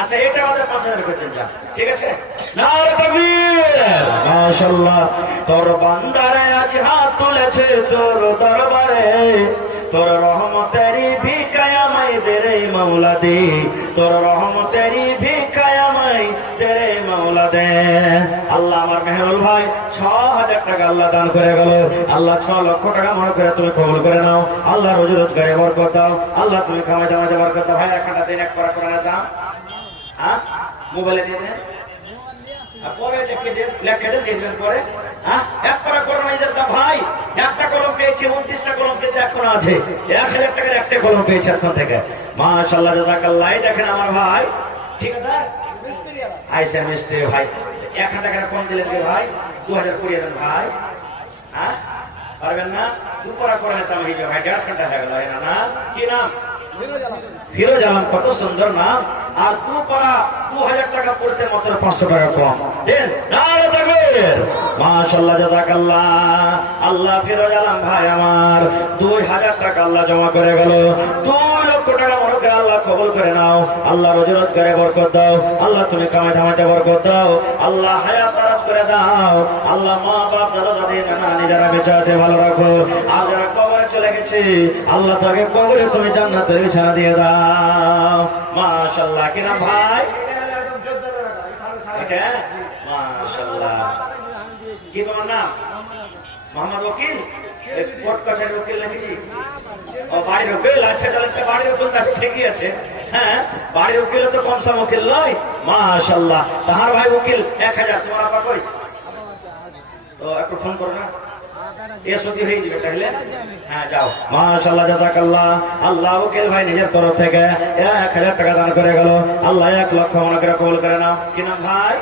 আচ্ছা এটা আমাদের 5,000 করতেন, যা ঠিক আছে। নারে তাকবীর, মাশাআল্লাহ। তোর বান্দারে আজ হাত তুলেছে তোর দরবারে, তোর রহমতেরই ভিখায় আমায় দে রে মাওলা দে, তোর রহমতেরই ভিখায় আমায় দে রে মাওলা দে। আল্লাহ আমার মেহেরুল ভাই 6,000 টাকা আল্লাহ দান করে গেল, আল্লাহ 6 লক্ষ টাকা মনে করে তুমি কবুল করে নাও। আল্লাহ রোজি রোজগারে বরকত দাও, আল্লাহ তুমি খাওয়া দাওয়া বরকত দাও। ভাই একটা দিন এক করা করে দাও, হ্যাঁ মোবাইলে দিয়ে দেন, পরে লিখে দেন, লিখে দেন দেখবেন পরে। হ্যাঁ এক করা করে নাই দাও ভাই, একটা কলম পেয়েছি, 29টা কলম কিন্তু এখন আছে, 1,000 টাকার একটা কলম পেয়েছি এখন থেকে, মাশাআল্লাহ, জাযাকাল্লাহ। দেখেন আমার ভাই ঠিক আছে, আইসা মিস্ত্রি ভাই 1,000 টাকার কম দিলেন ভাই, 2,000 করিয়ে দেন ভাই। হ্যাঁ পারবেন না? দুপুরা করে নিতাম ভাই, 1.5 ঘন্টা হয়ে গেল না। কি নাম? ফিরোজ আলম, কত সুন্দর নাম। আর দুপুরা 2,000 টাকা পড়তে মাত্র 500 টাকা কম দেন, নারে তাকবীর, মাশাআল্লাহ, জাযাকাল্লাহ। আল্লাহ ফিরোজ আলম ভাই আমার 2,000 টাকা আল্লাহ জমা করে গেল, 2 লক্ষ টাকা মনে করে আল্লাহ কবুল করে নাও। আল্লাহ রোজি রোজগারে বরকত দাও, আল্লাহ তুমি কামাই ধামাইতে বরকত দাও, আল্লাহ হায়াত দারাজ করে দাও। আল্লাহ মা বাপ দাদা দাদি নানা নানি যারা বেঁচে আছে ভালো রাখো, আর যারা কবরে চলে গেছে আল্লাহ তাকে কবরে তুমি জান্নাতের বিছানা দিয়ে দাও, মাশাআল্লাহ। কি নাম ভাই? মাশাআল্লাহ। কি তোমার নাম? মোহাম্মদ ওকিল, কোর্ট কাছারি ওকিল নাকি? ও বাড়ির উকিল, আচ্ছা তাহলে তো বাড়ির উকিল তাকে ঠিকই আছে। হ্যাঁ বাড়ির উকিল তো কম সম উকিল নয়, মাশাআল্লাহ। তাহার ভাই উকিল 1,000, তোমার আপা কই? তো একটু ফোন করো না, এসতি হয়ে যাবে তাহলে। হ্যাঁ যাও, মাশাআল্লাহ, জাযাকাল্লাহ। আল্লাহ উকিল ভাই নিজের তরফ থেকে 1,000 টাকা দান করে গেল, আল্লাহ 1 লক্ষ মনে করে কবুল করে নাও। কি নাম ভাই?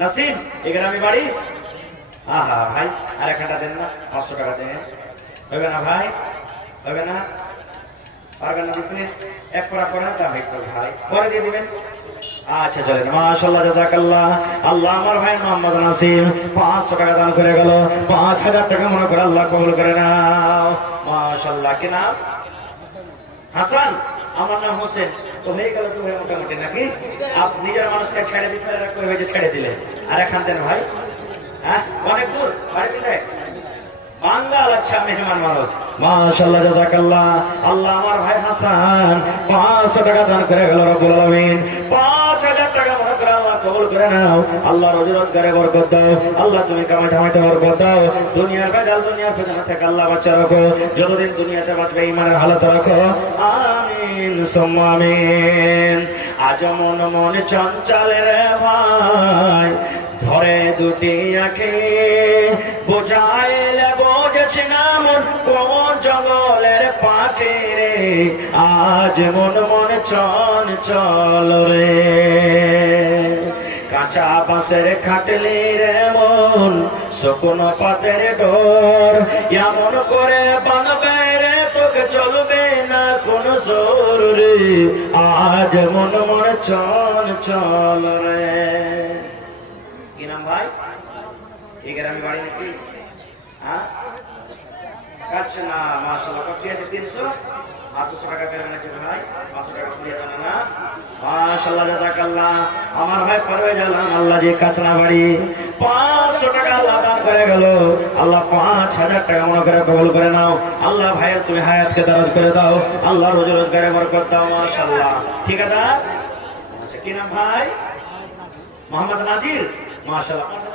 নাসিম, এই গ্রামে বাড়ি। আহা ভাই আর 1,000 দেন না, 500 টাকা দেন, হবে না ভাই? হবে না? পারবেন না দিতে? এক করা করে না তা ভাই পরে দিয়ে দিবেন। আচ্ছা চলেন, মাশাআল্লাহ, জাযাকাল্লাহ। আল্লাহ আমার ভাই মোহাম্মদ নাসিম 500 টাকা দান করে গেল, 5,000 টাকা মনে করে আল্লাহ কবুল করে নাও, মাশাআল্লাহ। কি নাম? হাসান, আমার নাম হোসেন। তো হয়ে গেল তো ভাই মোটামুটি নাকি? আপনি নিজের মানুষকে ছেড়ে দিতে করে ছেড়ে দিলে, আর এখান থেকে ভাই হ্যাঁ অনেক দূর বাড়ি দিলে বাঙ্গাল, আচ্ছা মেহমান মানুষ, মাশাআল্লাহ, জাযাকাল্লাহ। আল্লাহ আমার ভাই হাসান 500 টাকা দান করে গেল, রব্বুল আলামিন 5,000 টাকা মনে করে আল্লাহ কবুল করে নাও। আল্লাহ রোজি রোজগারে বরকত দাও। আল্লাহ তুমি কামাই ঠামাইতে বরকত দাও। দুনিয়ার বেজাল দুনিয়ার পেছনে থেকে আল্লাহ বাঁচা রাখো। যতদিন দুনিয়াতে বাঁচবে ঈমানের হালত রাখো। আমিন সুম্মা আমিন। আজ মন চঞ্চল রে ভাই, ধরে দুটি আঁখি বোঝাইলে বোঝেছি না মন কোন জঙ্গলের পাখি রে। আজ মন চঞ্চল রে। কাঁচা বাঁশের খাটলি রে মন শুকনো পাতের ডোর। এমন করে বানবে রে তোকে চলবে না কোন জোর রে। আজ মন চঞ্চল রে। কি নাম ভাই? এই গ্রামে বাড়ি নাকি? হ্যাঁ কাটছে না। মাশাআল্লাহ কত আছে? 300 আর 200 টাকা বের নাকি ভাই? 500 টাকা দিয়ে দেন না। মাশাআল্লাহ জাযাকাল্লাহ। আমার ভাই পারবে জানান আল্লাহ যে কাচনা বাড়ি 500 টাকা আল্লাহ দান করে গেল। আল্লাহ 5000 টাকা মনে করে কবুল করে নাও। আল্লাহ ভাইয়ের তুমি হায়াতকে দারাজ করে দাও। আল্লাহ রোজি রোজগারে বরকত দাও। মাশাআল্লাহ। ঠিক আছে। আচ্ছা কি নাম ভাই? মোহাম্মদ নাজির। মাশাআল্লাহ।